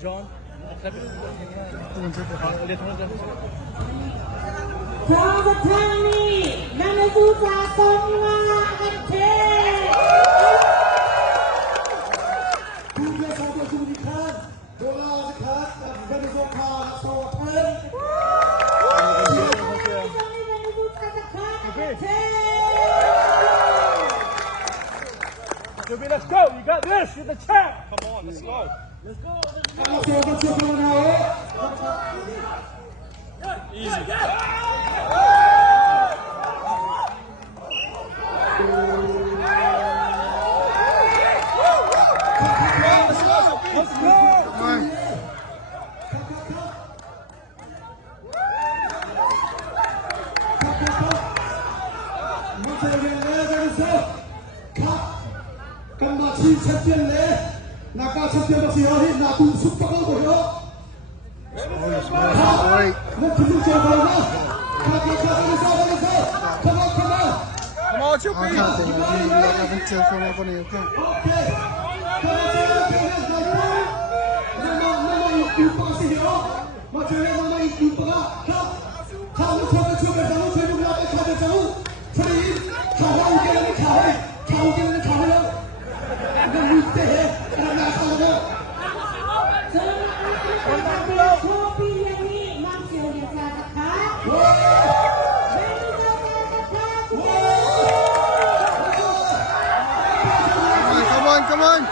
John. Pravatani Nanazuta Songa Ante. Kuya satu sudikan bola sekat dan soka sokan. Joby, let's go. You got this. You're the champ. Come on, let's go. Let's go. Easy. Let's go. Kembali champion le, naga champion masih hari, naku super kau boyo. Mungkin siapa lagi? Come on. Come on, Joby. Come on.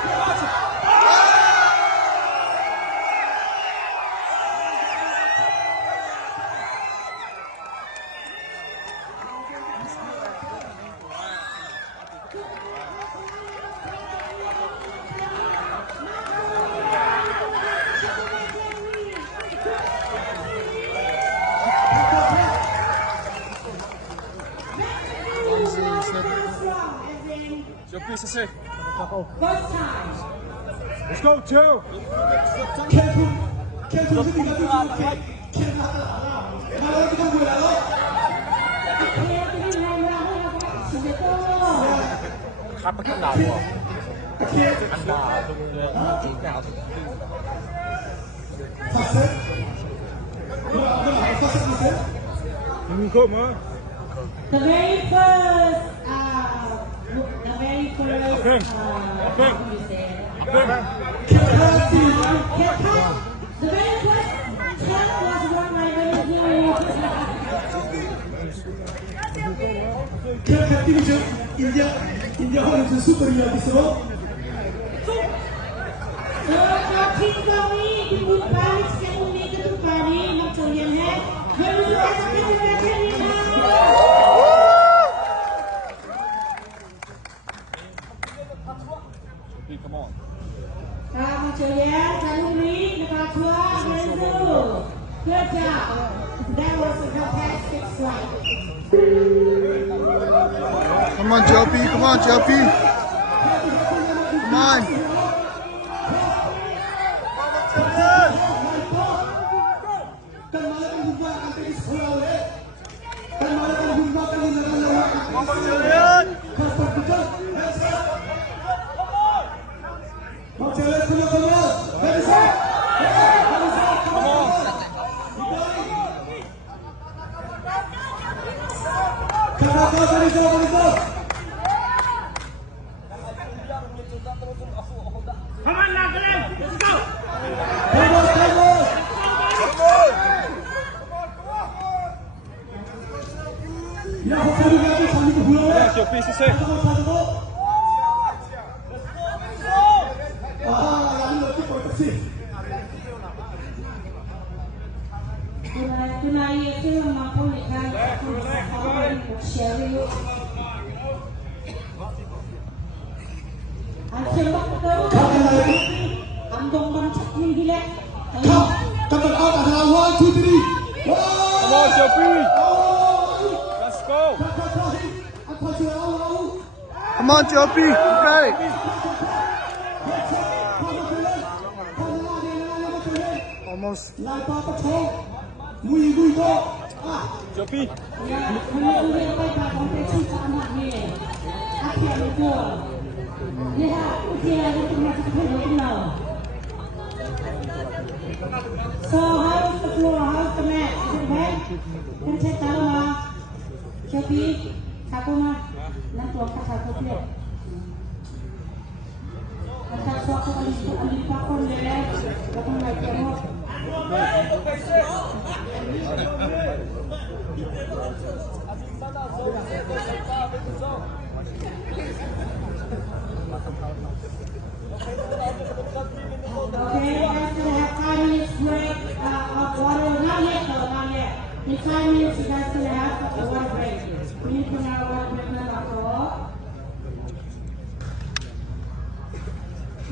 Joby, c'est ça. First time. Let's go, two. Khắp cái đầu à? Anh đà chuyện nào thôi. Không hả? The very first, how do you say it? The very first shot was won by Venezuela. India harus superior di sini. Tim kami dibuka setiap unit ketukan ini maksudnya Venezuela Come on. maksudnya Saluri Nepatwa Venezuela. Good job. That was a fantastic strike. Come on, Joby. Come on. Come on now, let's go. Yeah, Joby, c'est ça. Tunai itu mampu lihat Sherry. Sembak betul. Andong mencak gila. Come on, 1, 2, 3. Come on, Joby. Let's go. Come on, Joby. Okay. Almost. Joby. alipakon nila. Kapag nagkamot. Okay, guys, gonna have 5 minutes break of water. Not yet, though, not yet. In 5 minutes, you guys gonna have a water break. We need to have a water break na ako.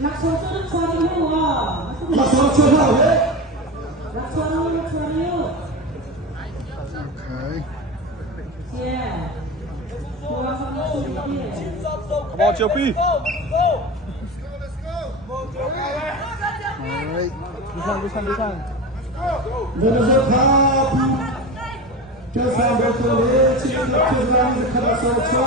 Nagsusunod-sunod mo, Masarap-sarap, eh? Nagsusunod mo. Okay. Yeah. Pumasok na sunod yun. Come on, Joppy. Alright. Bisan. Venezuela Cup. Kesa Bertolini, Chicken Kizlani, Karasocha.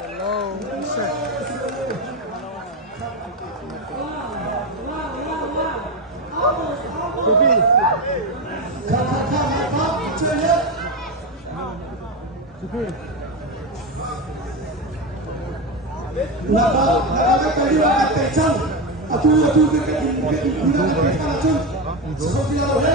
Hello. Set. Nakakaliwa at Techan. Atu ke guna ke Techan. Seperti apa?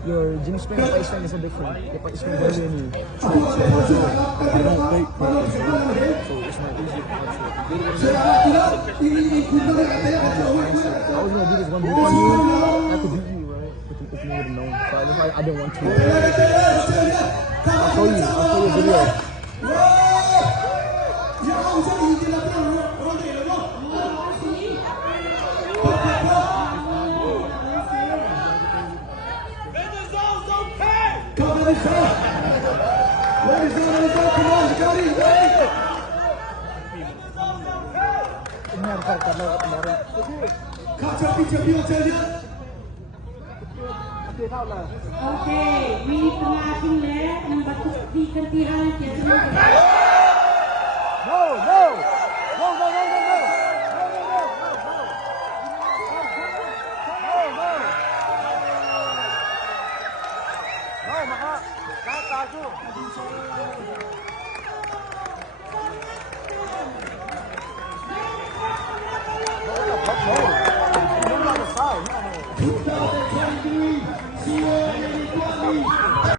Your gym strength and strength is different. Your fight strength is very new. So I don't fight perfect, so it's not easy to control. I was gonna do this one move on you. I could beat you, right? If you would have known. So I didn't want to. I'll show you a video. Okay, minit na nga ating let ng batok di kantihan ng Quezon.